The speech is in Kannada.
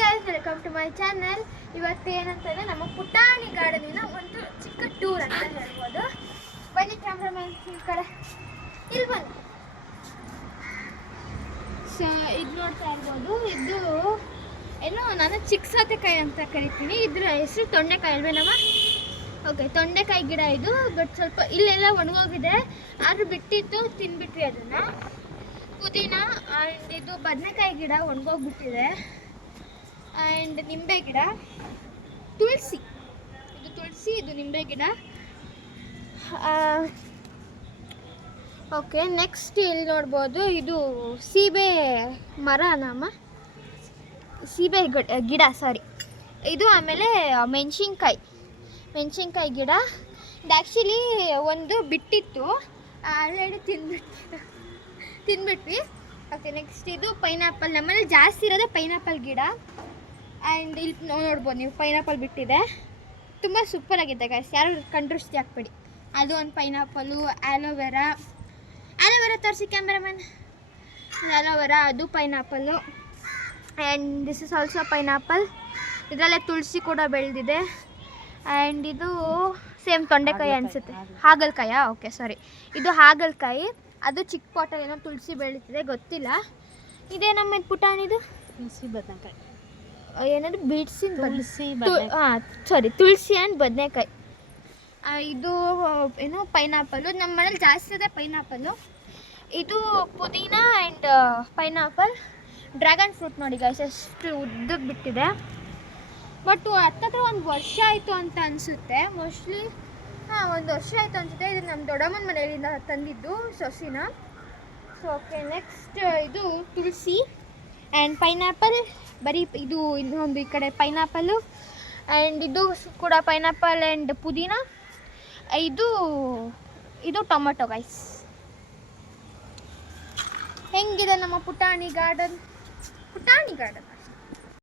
Guys, welcome to my channel. ಇವತ್ತು ಏನಂತಂದರೆ ನಮ್ಮ ಪುಟಾಣಿ ಗಾರ್ಡನಿನ ಒಂದು ಚಿಕ್ಕ ಟೂರ್ ಅಂತ ಹೇಳ್ಬೋದು. ಬನ್ನಿ ಕ್ಯಾಮ್ರಾಮನ್ ಈ ಕಡೆ, ಇಲ್ಲಿ ಬನ್ನಿ. ಸೊ ಇದು ನೋಡ್ತಾ ಇರ್ಬೋದು, ಇದು ಏನೋ ನಾನು ಚಿಕ್ಕ ಸೌತೆಕಾಯಿ ಅಂತ ಕರಿತೀನಿ. ಇದ್ರ ಹೆಸರು ತೊಂಡೆಕಾಯಿ ಅಲ್ವೇ ನಮ್ಮ? ಓಕೆ, ತೊಂಡೆಕಾಯಿ ಗಿಡ ಇದು. ಬಟ್ ಸ್ವಲ್ಪ ಇಲ್ಲೆಲ್ಲ ಒಣಗೋಗಿದೆ, ಆದ್ರೂ ಬಿಟ್ಟಿತ್ತು, ತಿನ್ಬಿಟ್ವಿ ಅದನ್ನು. ಪುದೀನ ಆ್ಯಂಡ್ ಇದು ಬದನೆಕಾಯಿ ಗಿಡ ಒಣಗೋಗ್ಬಿಟ್ಟಿದೆ. ಆ್ಯಂಡ್ ನಿಂಬೆ ಗಿಡ, ತುಳಸಿ, ಇದು ತುಳಸಿ, ಇದು ನಿಂಬೆ ಗಿಡ. ಓಕೆ, ನೆಕ್ಸ್ಟ್ ಇಲ್ಲಿ ನೋಡ್ಬೋದು, ಇದು ಸೀಬೆ ಮರ ನಮ್ಮ ಸೀಬೆ ಗಿಡ ಸಾರಿ ಇದು. ಆಮೇಲೆ ಮೆಣಸಿನ್ಕಾಯಿ ಗಿಡ. ಇದು ಆ್ಯಕ್ಚುಲಿ ಒಂದು ಬಿಟ್ಟಿತ್ತು, ಆಲ್ರೆಡಿ ತಿಂದ್ಬಿಟ್ವಿ. ಓಕೆ, ನೆಕ್ಸ್ಟ್ ಇದು ಪೈನಾಪಲ್. ನಮ್ಮಲ್ಲಿ ಜಾಸ್ತಿ ಇರೋದೇ ಪೈನಾಪಲ್ ಗಿಡ. ಆ್ಯಂಡ್ ಇಲ್ಲಿ ನೋಡ್ಬೋದು ನೀವು, ಪೈನಾಪಲ್ ಬಿಟ್ಟಿದೆ, ತುಂಬ ಸೂಪರಾಗಿದೆ ಗೈಸ್. ಯಾರು ಕಂಡ್ರಷ್ಟಿ ಹಾಕ್ಬೇಡಿ. ಅದು ಒಂದು ಪೈನಾಪಲು. ಆ್ಯಲೋವೆರಾ ತೋರಿಸಿ ಕ್ಯಾಮ್ರಾಮನ್. ಆ್ಯಲೋವೆರಾ, ಅದು pineapple. And this is also pineapple. ಇದರಲ್ಲೇ ತುಳಸಿ ಕೂಡ ಬೆಳೆದಿದೆ. ಆ್ಯಂಡ್ ಇದು ಸೇಮ್ ತೊಂಡೆಕಾಯಿ ಅನಿಸುತ್ತೆ, ಹಾಗಲಕಾಯಾ? ಓಕೆ ಸಾರಿ, ಇದು ಹಾಗಲಕಾಯಿ. ಅದು ಚಿಕ್ಕ ಪಾಟ ಏನೋ ತುಳಸಿ ಬೆಳೀತಿದೆ, ಗೊತ್ತಿಲ್ಲ. ಇದೇ ನಮ್ಮ ಪುಟಾಣಿದು ತುಳಸಿ ಬದನೆಕಾಯಿ, ಏನಾದ್ರು ಬೀಡ್ಸಿನ ತುಳಸಿ ಸಾರಿ ತುಳಸಿ ಆ್ಯಂಡ್ ಬದನೆಕಾಯಿ. ಇದು ಏನೋ ಪೈನಾಪಲ್ಲು. ನಮ್ಮ ಮನೇಲಿ ಜಾಸ್ತಿ ಇದೆ ಪೈನಾಪಲ್ಲು. ಇದು ಪುದೀನ ಆ್ಯಂಡ್ ಪೈನಾಪಲ್. ಡ್ರ್ಯಾಗನ್ ಫ್ರೂಟ್ ನೋಡಿ ಗೈಸ್, ಎಷ್ಟು ಉದ್ದಕ್ಕೆ ಬಿಟ್ಟಿದೆ. ಬಟ್ ಹತ್ತತ್ರ ಒಂದು ವರ್ಷ ಆಯಿತು ಅಂತ ಅನಿಸುತ್ತೆ, ಮೋಸ್ಟ್ಲಿ. ಒಂದು ವರ್ಷ ಆಯಿತು ಅನಿಸುತ್ತೆ. ಇದು ನಮ್ಮ ದೊಡ್ಡಮ್ಮನ ಮನೆಯಿಂದ ತಂದಿದ್ದು ಸೊಸಿನ. ಸೊ ಓಕೆ, ನೆಕ್ಸ್ಟ್ ಇದು ತುಳಸಿ ಆ್ಯಂಡ್ ಪೈನಾಪಲ್. ಬರೀ ಇದು ಇನ್ನೊಂದು ಈ ಕಡೆ ಪೈನಾಪಲ್ಲು. ಆ್ಯಂಡ್ ಇದು ಕೂಡ ಪೈನಾಪಲ್ ಆ್ಯಂಡ್ ಪುದೀನ. ಇದು ಟೊಮೆಟೊ ಗೈಸ್. ಹೆಂಗಿದೆ ನಮ್ಮ ಪುಟಾಣಿ ಗಾರ್ಡನ್?